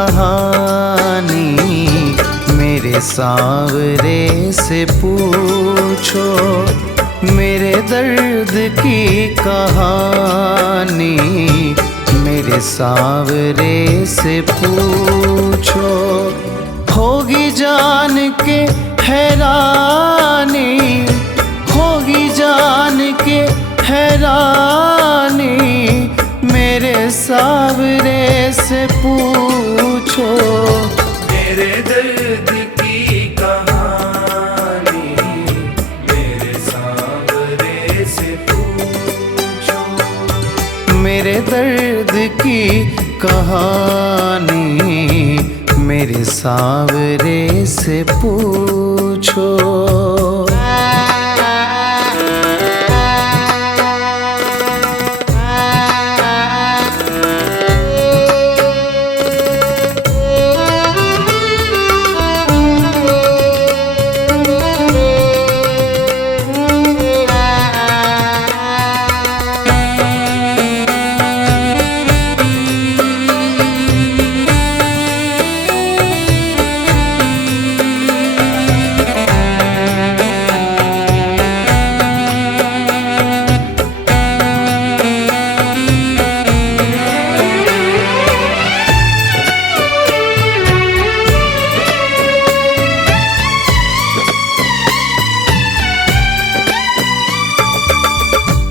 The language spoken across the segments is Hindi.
कहानी मेरे सांवरे से पूछो, मेरे दर्द की कहानी मेरे सांवरे से पूछो। होगी जान के हैरानी, होगी जान के हैरानी मेरे सांवरे से पूछो। मेरे दर्द की कहानी मेरे सांवरे से पूछो। मेरे दर्द की कहानी मेरे सांवरे से पूछो।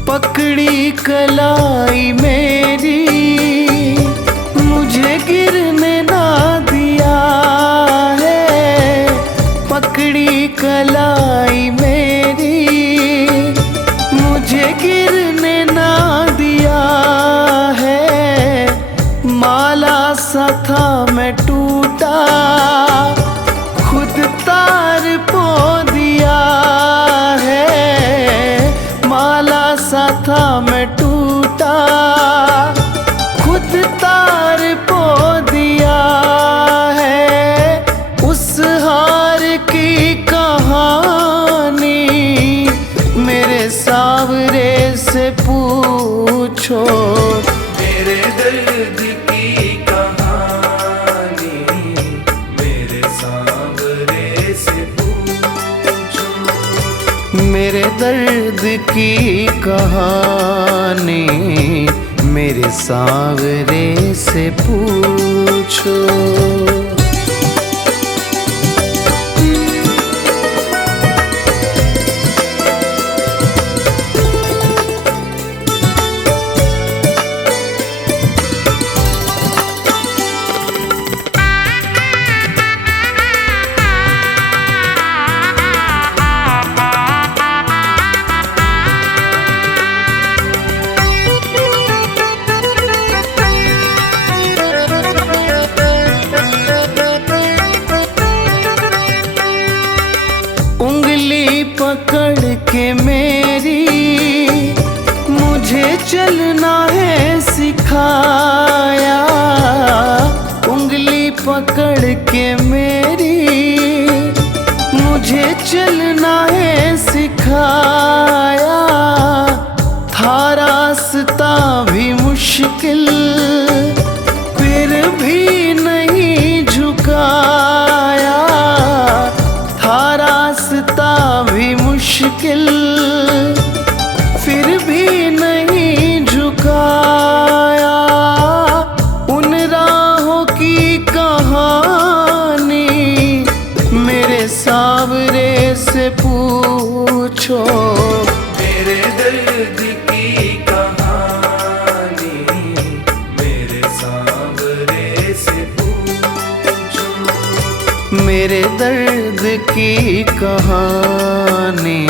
पकड़ी कलाई मेरी मुझे गिरने ना दिया है, पकड़ी कलाई मेरी मुझे गिरने ना दिया है। माला सा था मैं टूटा, खुद तार पो दिया है। माला सा था मैं टूटा, खुद तार पो दिया है। उस हार की कहानी मेरे सांवरे से पूछो। मेरे दर्द की कहानी मेरे सांवरे से पूछो। मेरे दर्द की कहानी मेरे सांवरे से पूछो। पकड़ के मेरी मुझे चलना है सिखाया, उंगली पकड़ के मेरी मुझे चलना है सिखाया। था रास्ता भी मुश्किल फिर भी नहीं झुकाया, था रास्ता भी मुश्किल फिर भी नहीं झुकाया। उन राहों की कहानी मेरे सांवरे से पूछो। मेरे दर्द की कहानी मेरे सांवरे से पूछो। मेरे दर्द की कहानी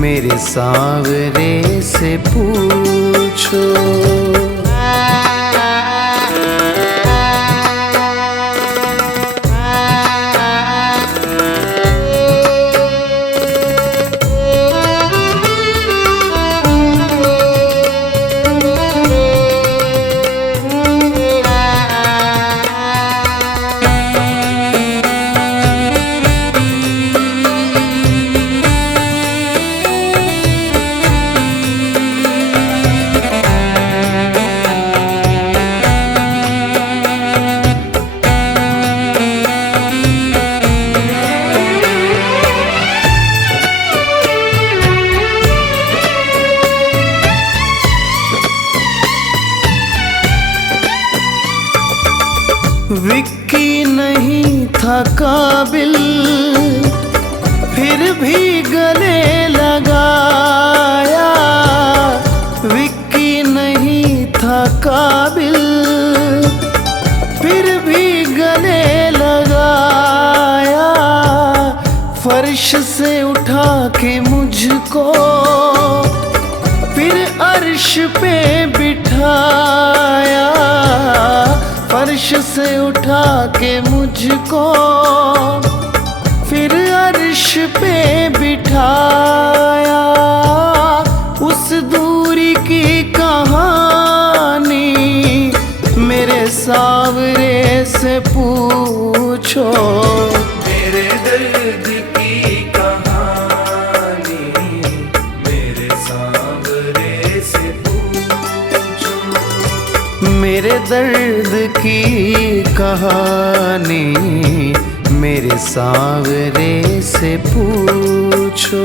मेरे सांवरे से पूछो। विक्की नहीं था काबिल, फिर भी गले लगाया। विक्की नहीं था काबिल, फिर भी गले लगाया। फर्श से उठा के मुझको फिर अर्श पे बिठाया। फर्श से उठा के मुझको फिर अर्श पे बिठाया। उस दूरी की कहानी मेरे सावरे से पूछो। मेरे दर्द की कहानी मेरे सांवरे से पूछो। मेरे दर्द की कहानी मेरे सांवरे से पूछो।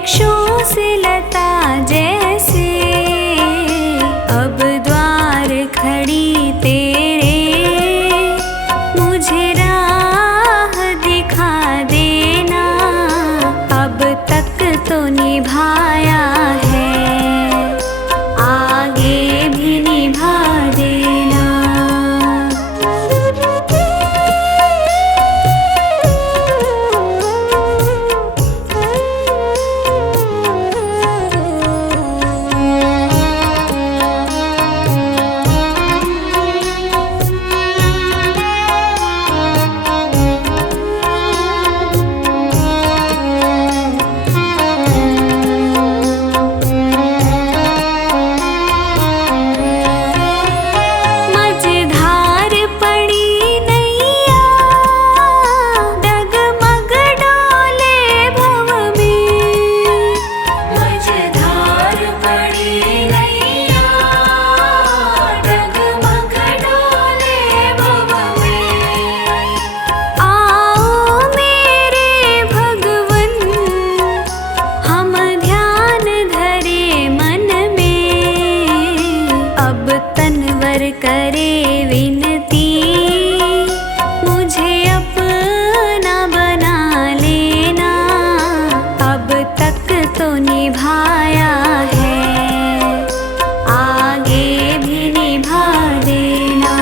वृक्षों से लता जैसे अब द्वार खड़ी तेरे, मुझे राह दिखा देना, अब तक तो निभाया है, आगे भी निभा देना। मझधार पड़ी नैया, डगमग डोले भव में। मझधार पड़ी नैया, डगमग डोले भव में। आओ मेरे भगवन, हम ध्यान धरे मन में, अब तनवर करे विनती, मुझे अपना बना लेना, अब तक तो निभाया है, आगे भी निभा देना।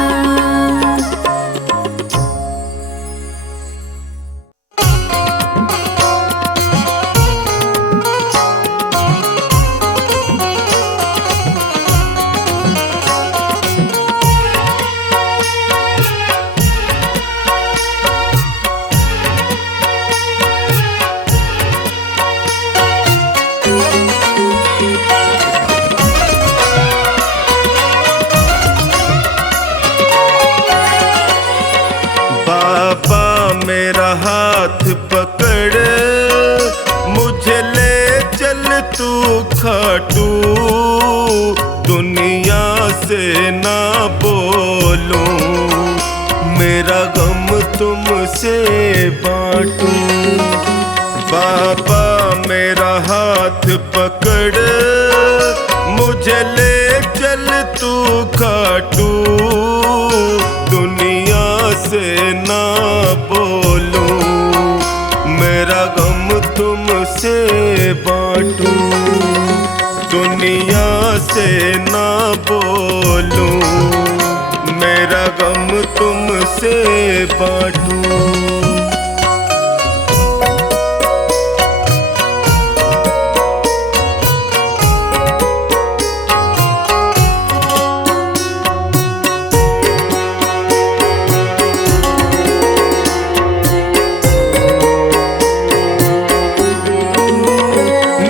बाबा मेरा हाथ पकड़, मुझे ले चल तू खाटू, दुनिया से ना बोलूं, मेरा गम तुमसे बांटूं। बाबा मेरा हाथ पकड़, मुझे ले चल तू खाटू, दुनिया से ना बोलूं, मेरा गम तुमसे बांटूं। दुनिया से ना बोलूं, मेरा गम तुमसे बांटूं।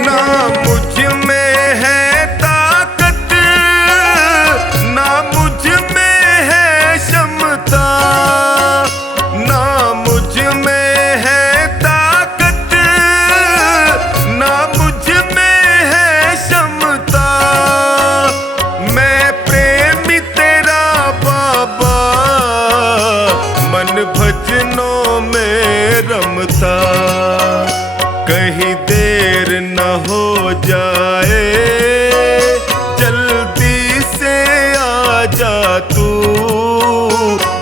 ना मुझ में है ताकत, ना मुझ में है क्षमता, ना मुझ में है ताकत, ना मुझ में है क्षमता, मैं प्रेमी तेरा बाबा, मन भजनों में रमता, कहीं देर न हो जाए, जल्दी से आ जा तू,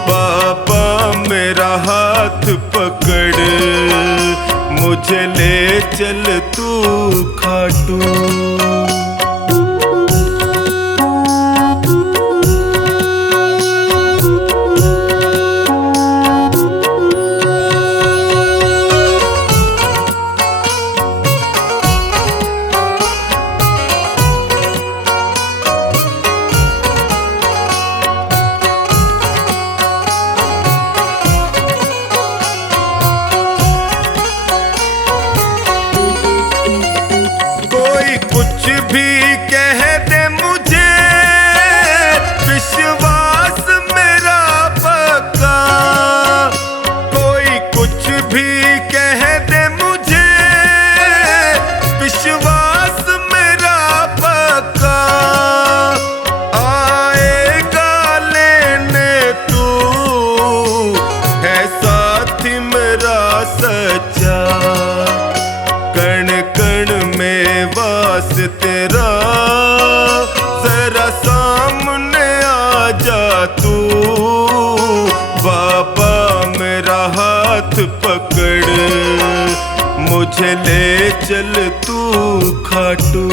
बाबा मेरा हाथ पकड़, मुझे ले चल तू खाटू। कोई कुछ भी में वास तेरा, जरा सामने आ जा तू। बाबा मेरा हाथ पकड़, मुझे ले चल तू खाटू।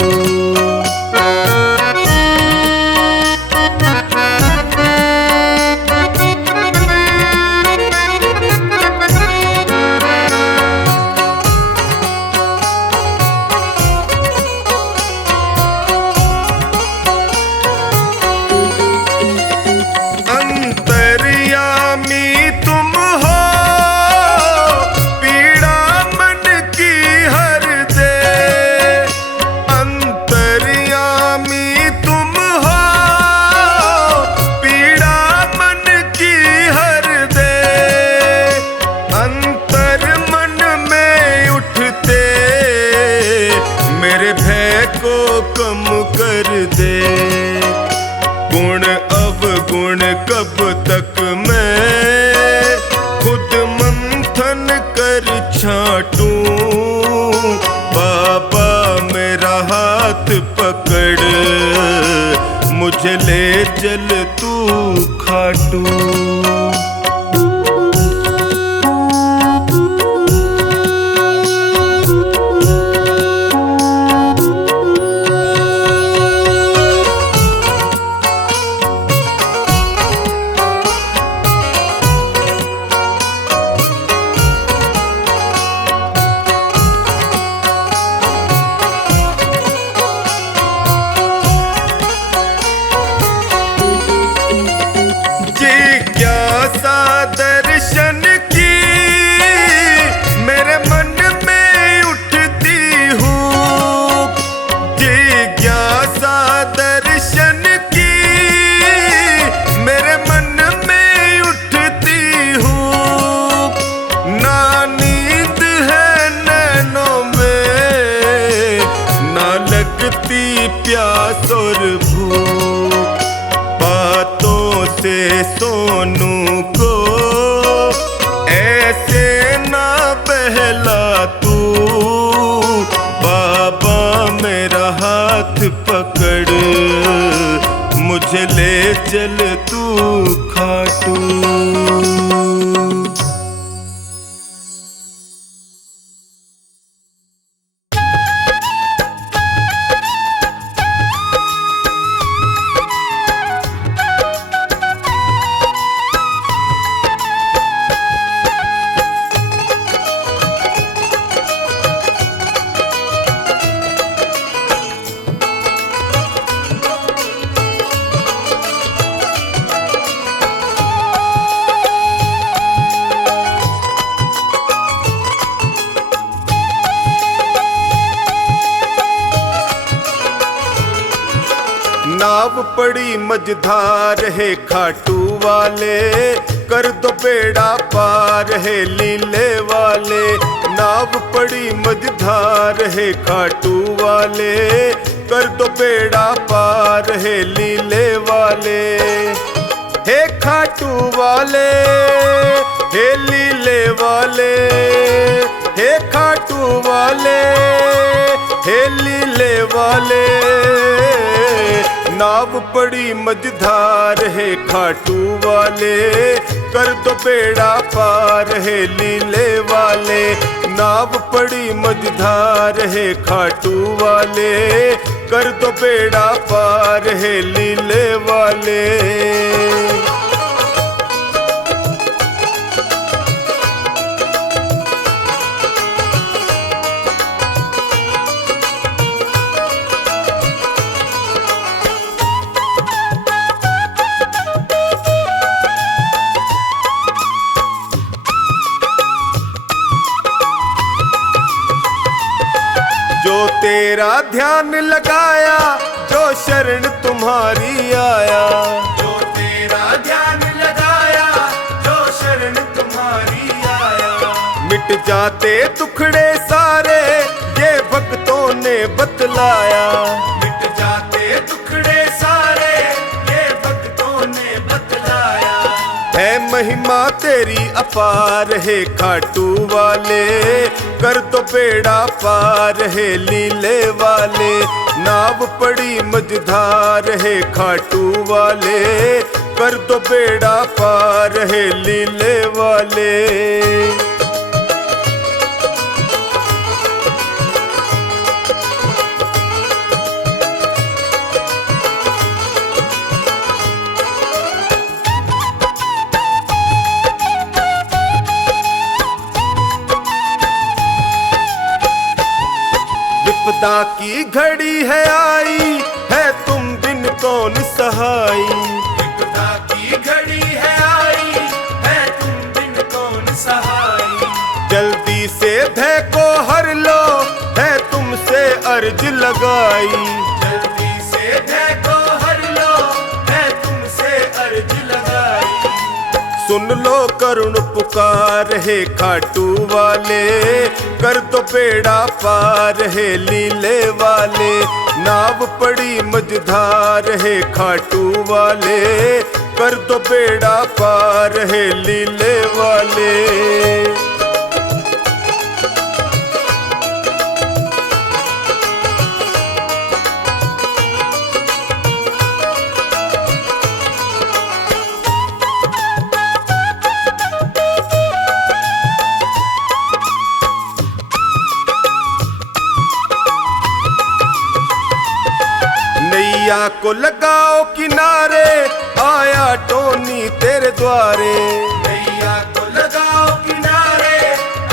कम कर दे गुण अवगुण, कब तक मैं खुद मंथन कर छाटूं। बाबा मेरा हाथ पकड़, मुझे ले चल तू खाटू। दर्शन की मेरे मन में उठती हूँ, जिज्ञासा दर्शन की मेरे मन में उठती हूँ। ना नींद है नैनों में, ना लगती प्यास और भूख, बातों से सोनू को ऐसे ना बहला तू। बाबा मेरा हाथ पकड़, मुझे ले चल तू खाटू। नाव पड़ी मझधार है खाटू वाले, कर दो बेड़ा पार है लीले वाले। नाव पड़ी मझधार है खाटू वाले, कर दो बेड़ा पार है लीले वाले। हे खाटू वाले, हे लीले वाले, हे खाटू वाले, हे लीले वाले। नाव पड़ी मझधार है खाटू वाले, कर दो बेड़ा पार है लीले वाले। नाव पड़ी मझधार है खाटू वाले, कर दो बेड़ा पार है लीले वाले। जो तेरा ध्यान लगाया, जो शरण तुम्हारी आया। जो तेरा ध्यान लगाया, जो शरण तुम्हारी आया। मिट जाते दुखड़े सारे, ये भक्तों ने बतलाया। मिट जाते दुखड़े सारे, ये भक्तों ने बतलाया। है महिमा तेरी अपार है खाटू वाले, कर दो बेड़ा पार है लीले वाले। नाव पड़ी मझधार है खाटू वाले, कर दो बेड़ा पार है लीले वाले। विपदा की घड़ी है आई, है तुम बिन कौन सहाई। विपदा की घड़ी है आई, है तुम बिन कौन सहाई। जल्दी से भय को हर लो, है तुमसे अर्ज लगाई। जल्दी से भय को हर लो, है तुमसे अर्ज लगाई। सुन लो करुण पुकार है खाटू वाले, कर दो बेड़ा पार है लीले वाले। नाव पड़ी मझधार है खाटू वाले, कर दो बेड़ा पार है लीले वाले। नैया को लगाओ किनारे, आया टोनी तेरे द्वारे। नैया को लगाओ किनारे,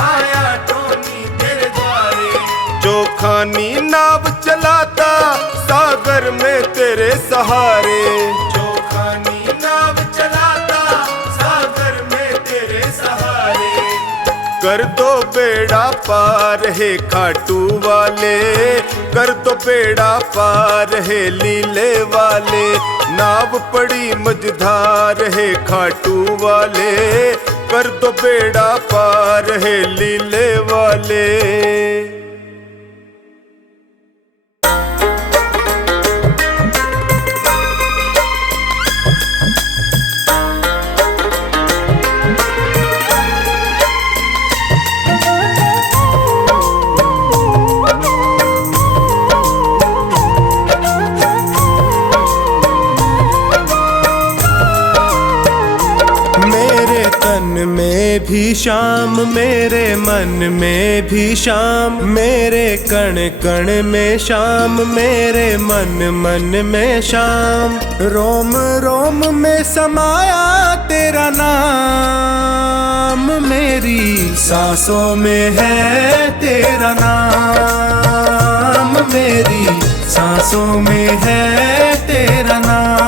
आया टोनी तेरे द्वारे। चोखानी नाव चलाता, सागर में तेरे सहारे। चोखानी नाव चलाता, सागर में तेरे सहारे। कर दो बेड़ा पार है खाटू वाले, कर दो बेड़ा पार है लीले वाले। नाव पड़ी मझधार है खाटू वाले, कर दो बेड़ा पार है लीले वाले। में भी शाम, मेरे मन में भी शाम। मेरे कण कण में शाम, मेरे मन मन में शाम। रोम रोम में समाया तेरा नाम, मेरी सांसों में है तेरा नाम। मेरी सांसों में है तेरा नाम।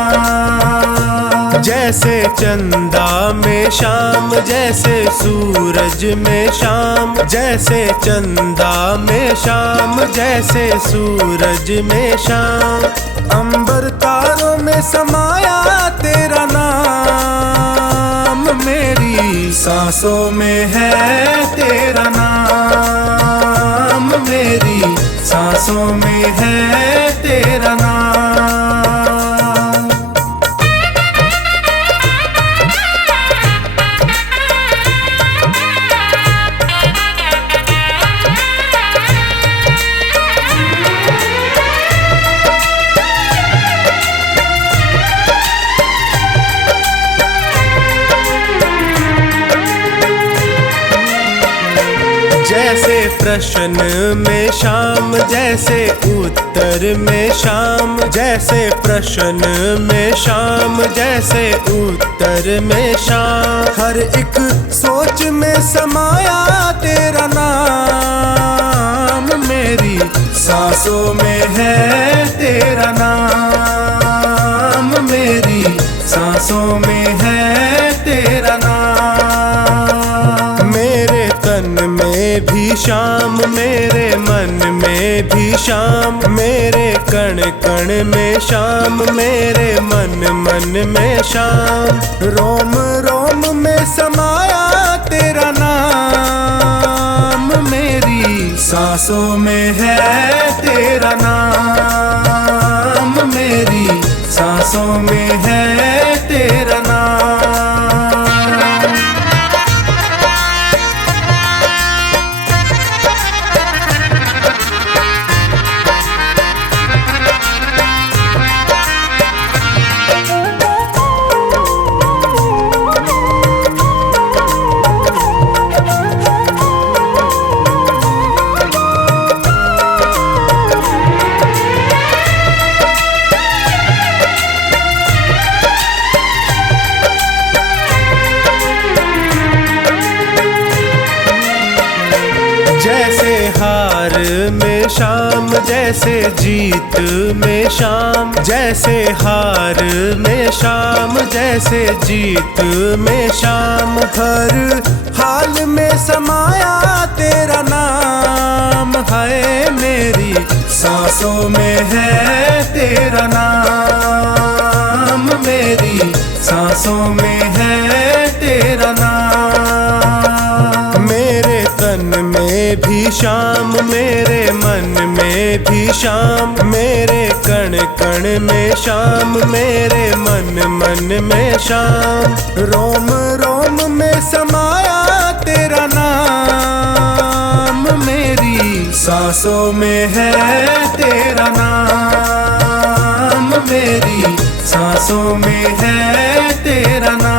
जैसे चंदा में शाम, जैसे सूरज में शाम। जैसे चंदा में शाम, जैसे सूरज में शाम। अंबर तारों में समाया तेरा नाम, मेरी सांसों में है तेरा नाम। मेरी सांसों में है तेरा नाम। जैसे प्रश्न में शाम, जैसे उत्तर में शाम। जैसे प्रश्न में शाम, जैसे उत्तर में शाम। हर एक सोच में समाया तेरा नाम, मेरी सांसों में है तेरा नाम। मेरी सांसों में है तेरा नाम। मेरे तन में भी शाम, मेरे मन में भी शाम। मेरे कण कण में शाम, मेरे मन मन में शाम। रोम रोम में समाया तेरा नाम, मेरी सांसों में है तेरा नाम। मेरी सांसों में है तेरा नाम। शाम, जैसे जीत में शाम, जैसे हार में शाम, जैसे जीत में शाम। हर हाल में समाया तेरा नाम है, मेरी सांसों में है तेरा नाम, मेरी सांसों में है तेरा नाम। मेरे तन में भी शाम, मेरे मन में भी शाम, मेरे कण कण में शाम, मेरे मन मन में शाम। रोम रोम में समाया तेरा नाम, मेरी सांसों में है तेरा नाम, मेरी सांसों में है तेरा नाम।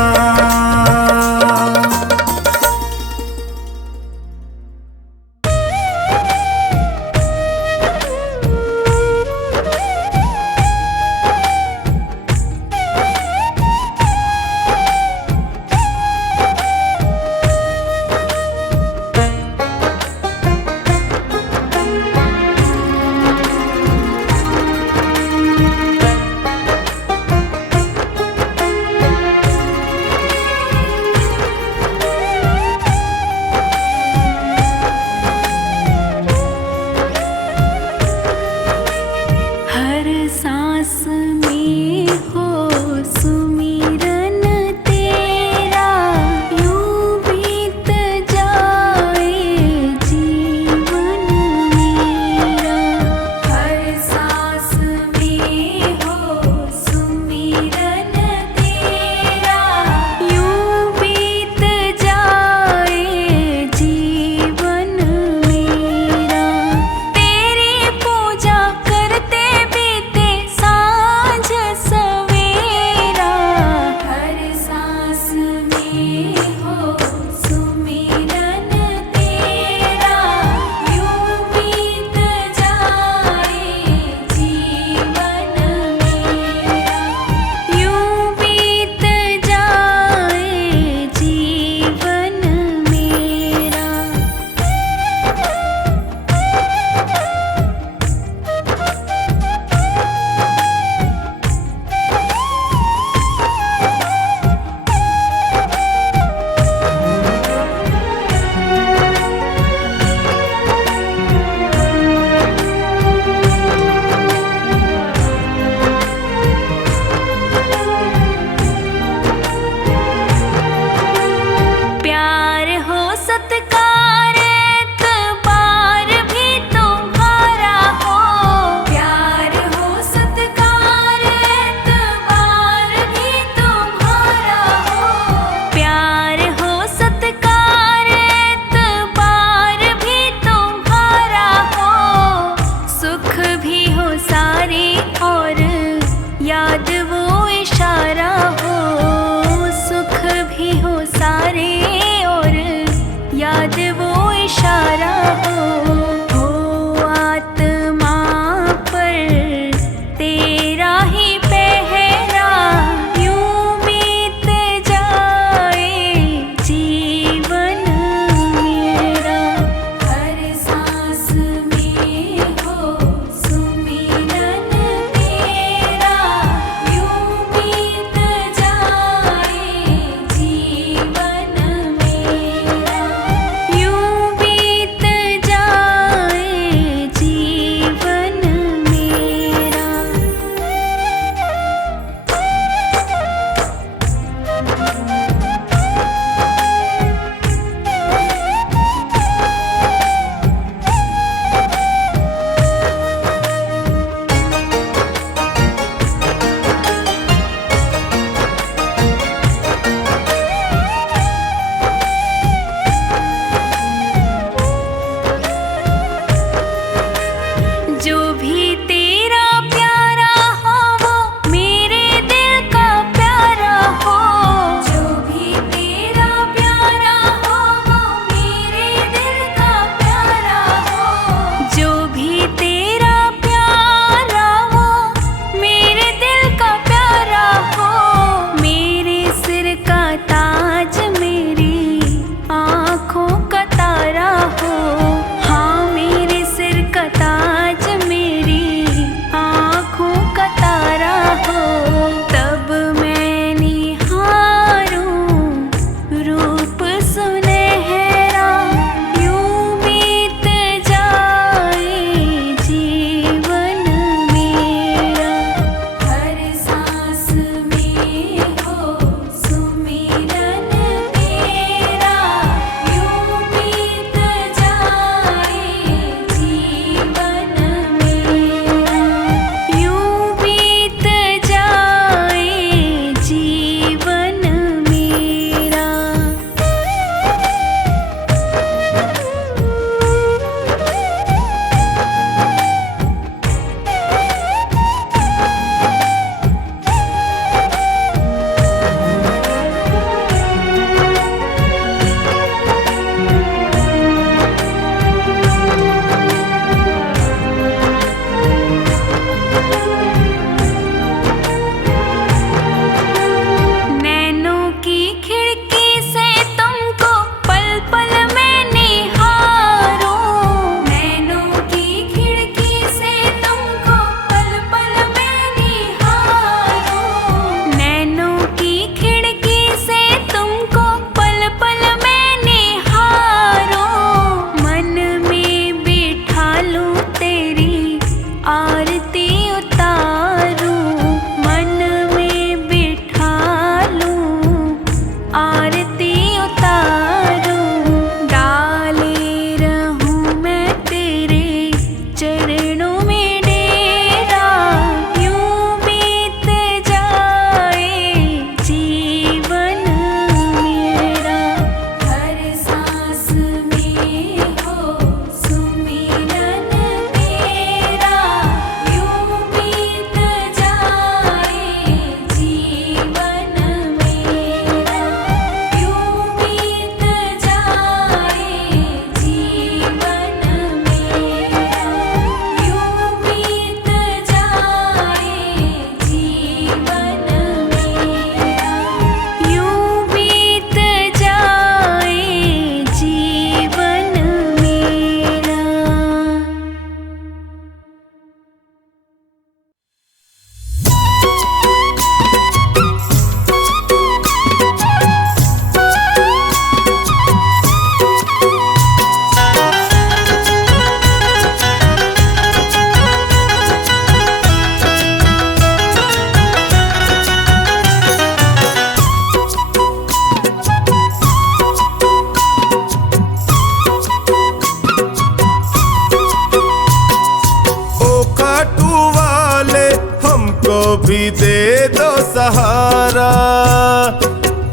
भी दे दो सहारा।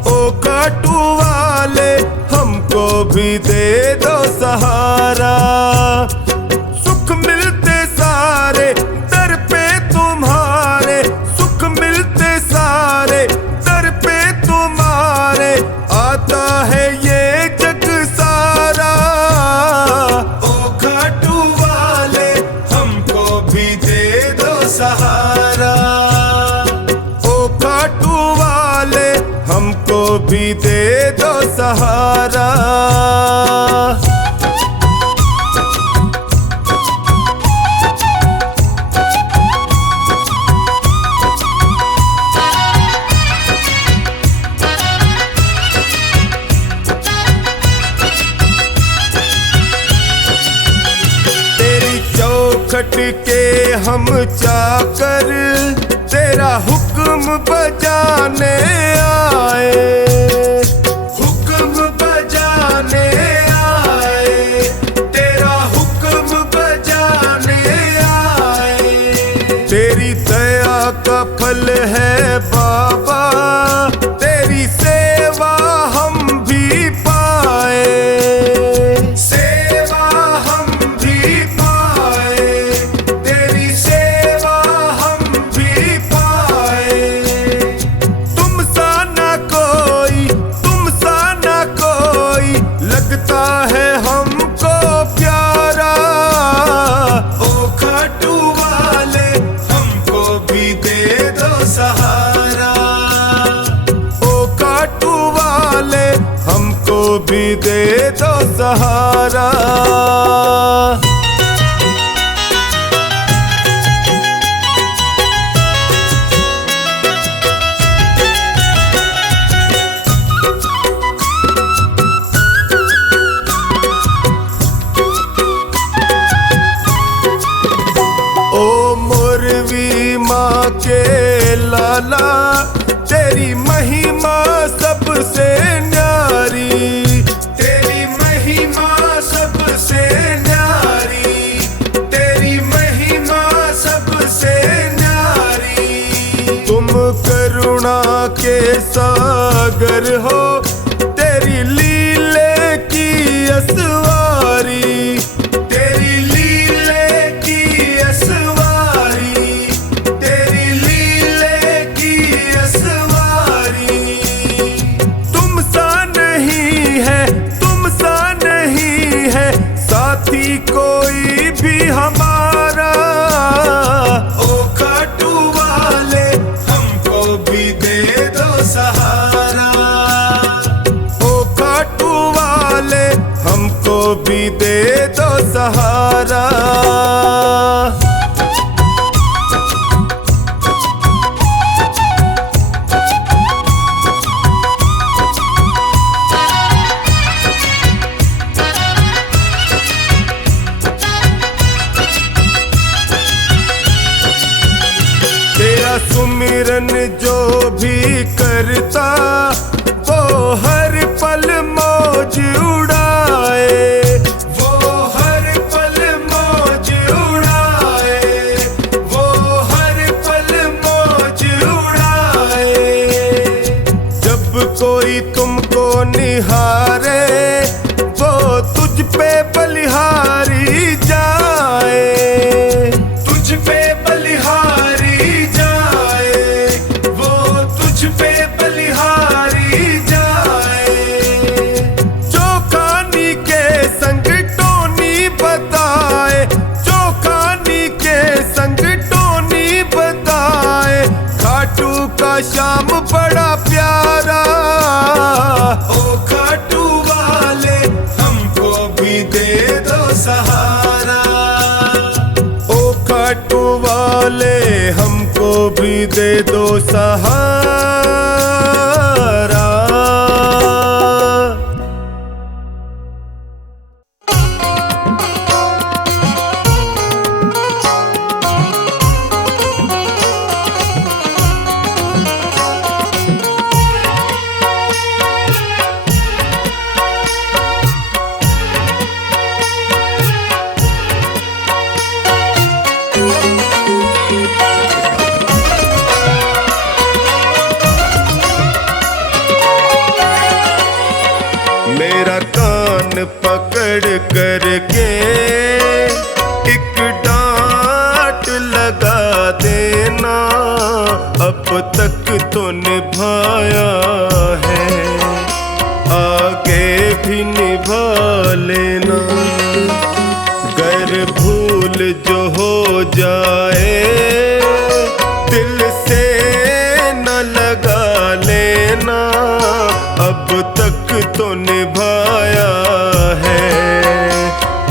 ओ खाटू वाले हमको भी दे दो सहारा। सुख मिलते सारे दर पे तुम्हारे, सुख मिलते सारे दर पे तुम्हारे, आता है ये जग सारा। ओ खाटू वाले हमको भी दे दो सहारा। ओ खाटू वाले हमको भी दे दो सहारा। खट के हम चाकर तेरा हुक्म बजाने आए, हुक्म बजाने आए, तेरा हुक्म बजाने आए। तेरी दया का फल है बाबा, तेरी सेवा हम भी पाए, सेवा हम भी पाए, तेरी सेवा हम भी पाए। तुम सा ना कोई, तुम सा ना कोई लगता है हमको प्यारा। ओ खाटू वाले हमको भी दे दो सहारा। ओ खाटू वाले हमको भी दे दो सहारा। ओ मोरवी माँ के लाला, तेरी महिमा सबसे न्यारी, तेरी महिमा सबसे न्यारी, तेरी महिमा सबसे न्यारी। तुम करुणा के सागर हो, तेरी लीले की असवारी, तेरी लीले की असवारी, तेरी लीले की असवारी। तुम सा नहीं है, तुम सा नहीं है साथी कोई भी हमारा। ओ खाटू वाले हमको भी दे दो सहारा। ओ खाटू वाले हमको भी दे दो सहारा। तेरा सुमिरन जो भी करता, वो हर पल मौज उड़ाए, वो हर पल मौज उड़ाए, वो हर पल मौज उड़ाए। जब कोई तुमको निहारे, वो तुझ पे बलिहारी जाए, तुझ पे बलिहारी जाए, वो तुझ पे बलिहारी जाए। चौखानी के संग टोनी बताए, चौखानी के संग टोनी बताए, खाटू का श्याम बड़ा प्यारा। ओ खाटू वाले हमको भी दे दो सहारा। ओ खाटू वाले हमको भी दे दो सहारा। करके एक डांट लगा देना, अब तक तो निभाया है, आगे भी निभा लेना। गर भूल जो हो जाए दिल से न लगा लेना, अब तक तो निभाया है,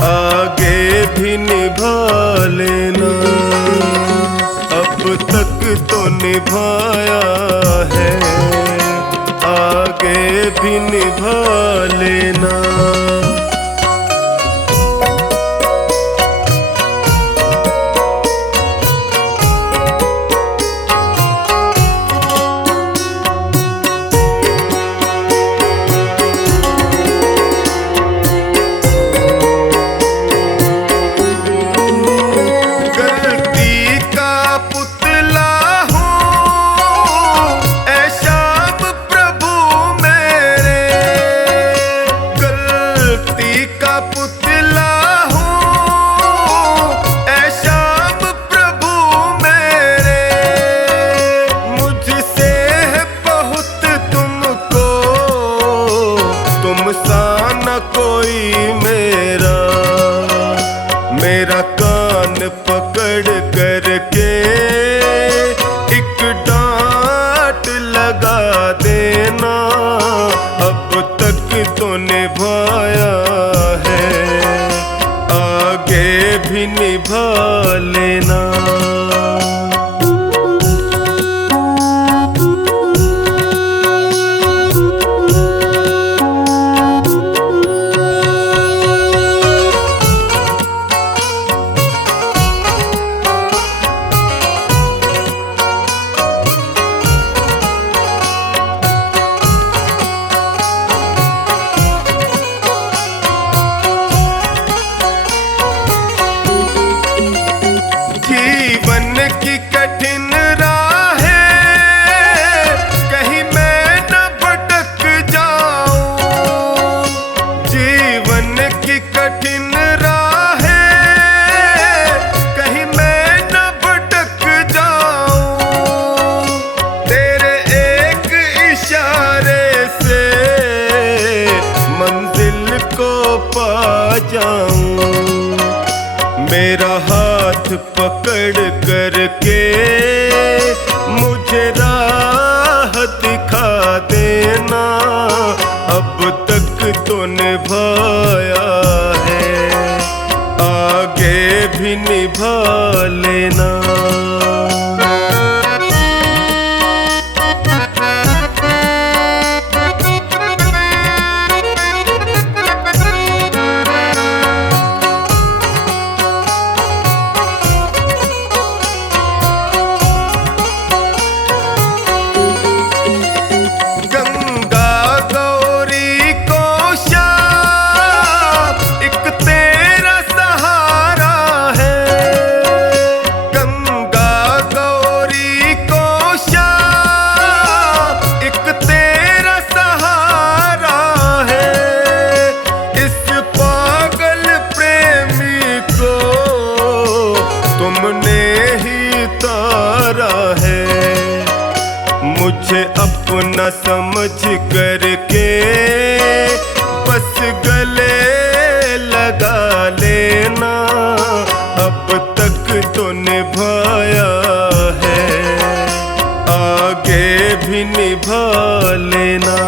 आगे भी निभा लेना। अब तक तो निभाया है, आगे भी निभा लेना। मेरा कान पकड़ करके एक डांट लगा देना, अब तक तो निभाया है, आगे भी निभा लेना। जीवन की कठिन राहें कहीं मैं न भटक जाऊं, जीवन की कठिन राहें कहीं मैं न भटक जाऊं, तेरे एक इशारे से मंजिल को पा जाऊं। मेरा हाथ पकड़ करके मुझे राह दिखा देना, अब तक तो निभाया है, आगे भी निभा लेना। मुझे अपना समझ करके बस गले लगा लेना, अब तक तो निभाया है, आगे भी निभा लेना।